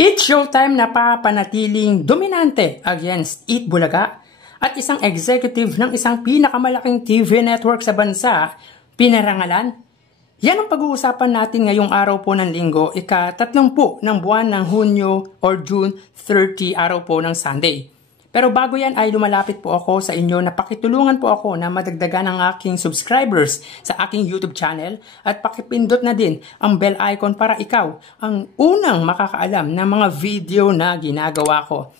It's showtime na papanatiling dominante against Eat Bulaga at isang executive ng isang pinakamalaking TV network sa bansa, pinarangalan. Yan ang pag-uusapan natin ngayong araw po ng linggo, ika-30 ng buwan ng Hunyo or June 30 araw po ng Sunday. Pero bago yan ay lumalapit po ako sa inyo na pakitulungan po ako na madagdagan ang aking subscribers sa aking YouTube channel at pakipindot na din ang bell icon para ikaw ang unang makakaalam ng mga video na ginagawa ko.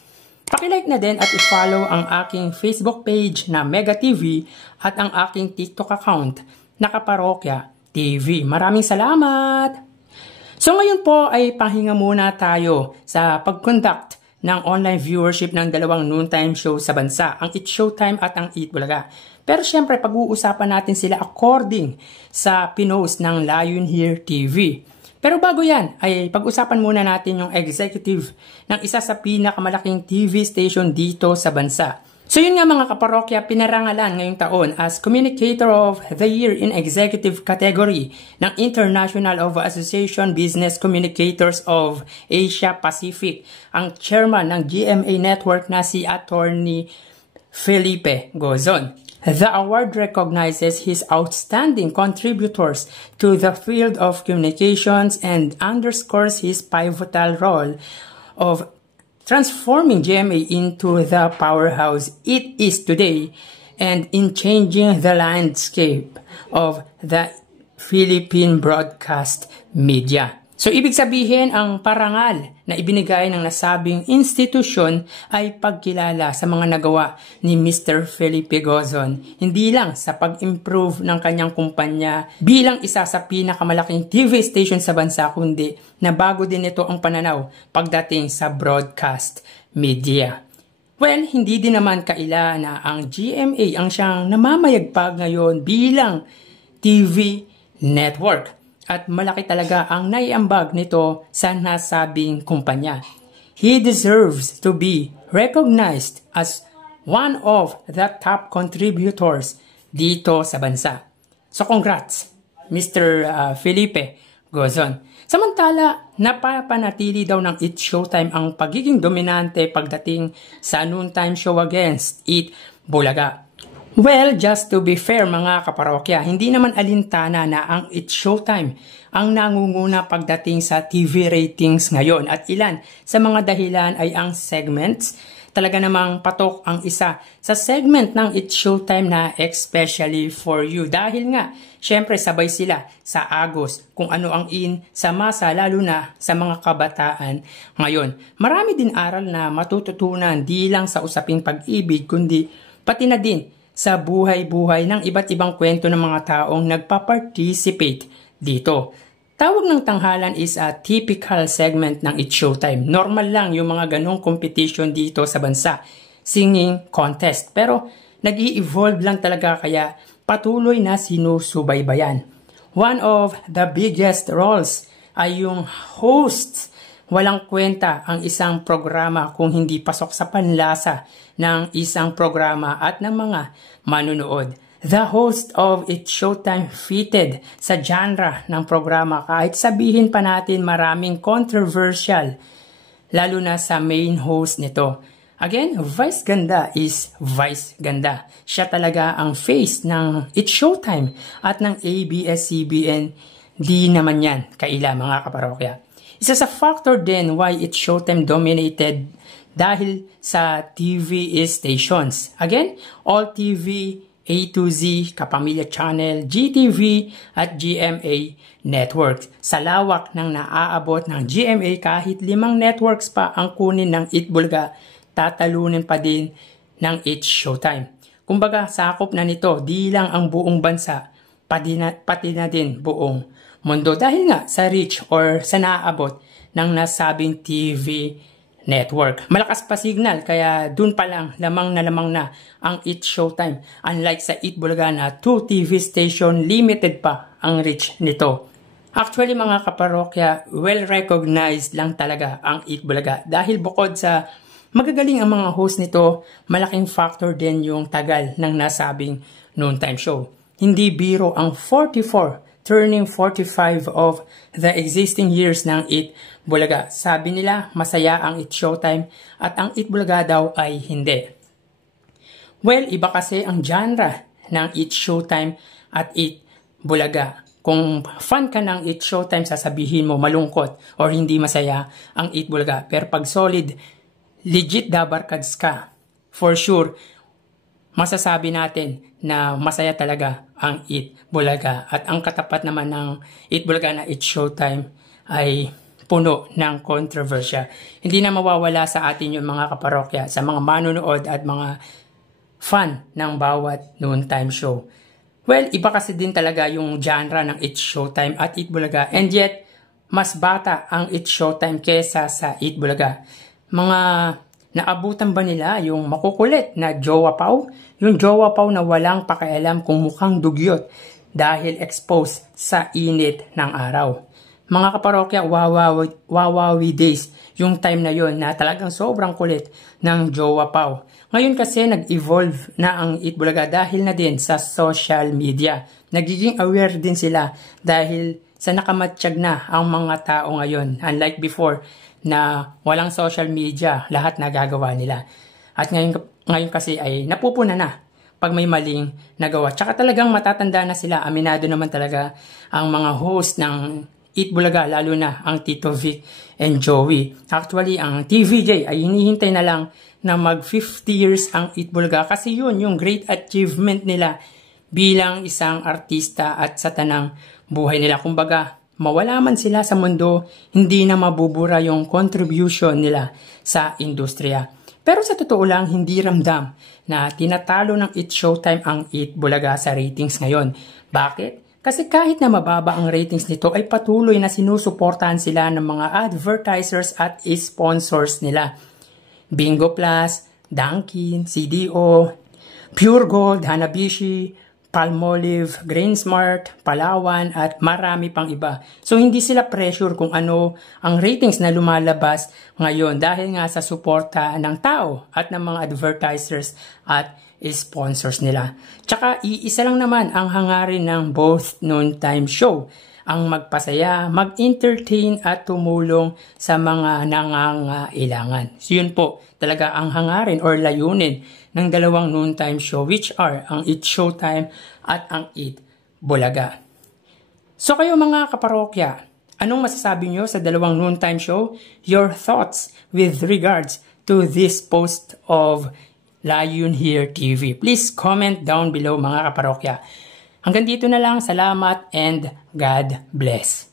Pakilike na din at i-follow ang aking Facebook page na Mega TV at ang aking TikTok account na Kaparokya TV. Maraming salamat! So ngayon po ay pahinga muna tayo sa pag-conduct ng online viewership ng dalawang noontime show sa bansa, ang It's Showtime at ang Eat Bulaga. Pero syempre, pag-uusapan natin sila according sa pinost ng Lion Here TV. Pero bago yan, ay pag-usapan muna natin yung executive ng isa sa pinakamalaking TV station dito sa bansa. So yun nga mga kaparokya, pinarangalan ngayong taon as Communicator of the Year in Executive category ng International of Association Business Communicators of Asia Pacific, ang chairman ng GMA Network na si Attorney Felipe Gozon. The award recognizes his outstanding contributors to the field of communications and underscores his pivotal role of transforming GMA into the powerhouse it is today and in changing the landscape of the Philippine broadcast media. So, ibig sabihin, ang parangal na ibinigay ng nasabing institusyon ay pagkilala sa mga nagawa ni Mr. Felipe Gozon, hindi lang sa pag-improve ng kanyang kumpanya bilang isa sa pinakamalaking TV station sa bansa, kundi na bago din ito ang pananaw pagdating sa broadcast media. Well, hindi din naman kaila na ang GMA ang siyang namamayagpag ngayon bilang TV network. At malaki talaga ang naiambag nito sa nasabing kumpanya. He deserves to be recognized as one of the top contributors dito sa bansa. So congrats, Mr. Felipe Gozon. Samantala, napapanatili daw ng It's Showtime ang pagiging dominante pagdating sa noontime show against Eat Bulaga. Well, just to be fair mga kaparokya, hindi naman alintana na ang It's Showtime ang nangunguna pagdating sa TV ratings ngayon at ilan sa mga dahilan ay ang segments. Talaga namang patok ang isa sa segment ng It's Showtime na especially for you dahil nga syempre sabay sila sa agos kung ano ang in sa masa lalo na sa mga kabataan ngayon. Marami din aral na matututunan di lang sa usaping pag-ibig kundi pati na din sa buhay-buhay ng iba't ibang kwento ng mga taong nagpa-participate dito. Tawag ng tanghalan is a typical segment ng It's Showtime. Normal lang yung mga ganong competition dito sa bansa. Singing contest. Pero nag-i-evolve lang talaga kaya patuloy na sinusubaybayan. One of the biggest roles ay yung host. Walang kwenta ang isang programa kung hindi pasok sa panlasa ng isang programa at ng mga manunood. The host of It's Showtime fitted sa genre ng programa kahit sabihin pa natin maraming controversial, lalo na sa main host nito. Again, Vice Ganda is Vice Ganda. Siya talaga ang face ng It's Showtime at ng ABS-CBN. Di naman yan kaila mga kaparokya. Isa sa factor din why It's Showtime dominated dahil sa TV stations. Again, All TV, A to Z, Kapamilya Channel, GTV at GMA Networks. Sa lawak ng naaabot ng GMA kahit 5 networks pa ang kunin ng Eat Bulaga, tatalunin pa din ng It's Showtime. Kumbaga, sakop na nito di lang ang buong bansa, pati na din buong mundo dahil nga sa reach or sa naaabot ng nasabing TV network. Malakas pa signal kaya dun pa lang lamang na ang It's Showtime. Unlike sa Eat Bulaga na 2 TV station, limited pa ang reach nito. Actually mga kaparokya, well recognized lang talaga ang Eat Bulaga dahil bukod sa magagaling ang mga host nito, malaking factor din yung tagal ng nasabing noontime show. Hindi biro ang 44 turning 45 of the existing years ng Eat Bulaga. Sabi nila masaya ang Eat Showtime at ang Eat Bulaga daw ay hindi. Well, iba kasi ang genre ng Eat Showtime at Eat Bulaga. Kung fan ka ng Eat Showtime, sasabihin mo malungkot or hindi masaya ang Eat Bulaga. Pero pag solid, legit dabarkads ka, for sure, masasabi natin na masaya talaga ang Eat Bulaga. At ang katapat naman ng Eat Bulaga na Eat Showtime ay puno ng kontrobersya. Hindi na mawawala sa atin yung mga kaparokya, sa mga manonood at mga fan ng bawat noontime show. Well, iba kasi din talaga yung genre ng Eat Showtime at Eat Bulaga, and yet, mas bata ang Eat Showtime kesa sa Eat Bulaga. Mga naabutan ba nila yung makukulit na Jowa Pau? Yung Jowa Pau na walang pakialam kung mukhang dugyot dahil exposed sa init ng araw. Mga kaparokya, wawawi days yung time na yon na talagang sobrang kulit ng Jowa Pau. Ngayon kasi nag-evolve na ang Eat Bulaga dahil na din sa social media. Nagiging aware din sila dahil sa nakamatsyag na ang mga tao ngayon. Unlike before na walang social media, lahat nagagawa nila. At ngayon kasi ay napupuna na pag may maling nagawa. Tsaka talagang matatanda na sila. Aminado naman talaga ang mga host ng Eat Bulaga, lalo na ang Tito Vic and Joey. Actually, ang TVJ ay hinihintay na lang na mag 50 years ang Eat Bulaga kasi yun yung great achievement nila bilang isang artista at sa tanang buhay nila. Kumbaga, mawala man sila sa mundo, hindi na mabubura yung contribution nila sa industriya. Pero sa totoo lang, hindi ramdam na tinatalo ng Eat Showtime ang Eat Bulaga sa ratings ngayon. Bakit? Kasi kahit na mababa ang ratings nito ay patuloy na sinusuportahan sila ng mga advertisers at sponsors nila. Bingo Plus, Dunkin, CDO, Pure Gold, Hanabishi, Palmolive, Grainsmart, Palawan at marami pang iba. So hindi sila pressure kung ano ang ratings na lumalabas ngayon dahil nga sa suporta ng tao at ng mga advertisers at sponsors nila. Tsaka iisa lang naman ang hangarin ng both noontime show, ang magpasaya, mag-entertain at tumulong sa mga nangangailangan. So yun po talaga ang hangarin or layunin ng dalawang noontime show, which are ang Eat Showtime at ang Eat Bulaga. So kayo mga kaparokya, anong masasabi nyo sa dalawang noontime show? Your thoughts with regards to this post of Layun Here TV. Please comment down below mga kaparokya. Hanggang dito na lang. Salamat and God bless.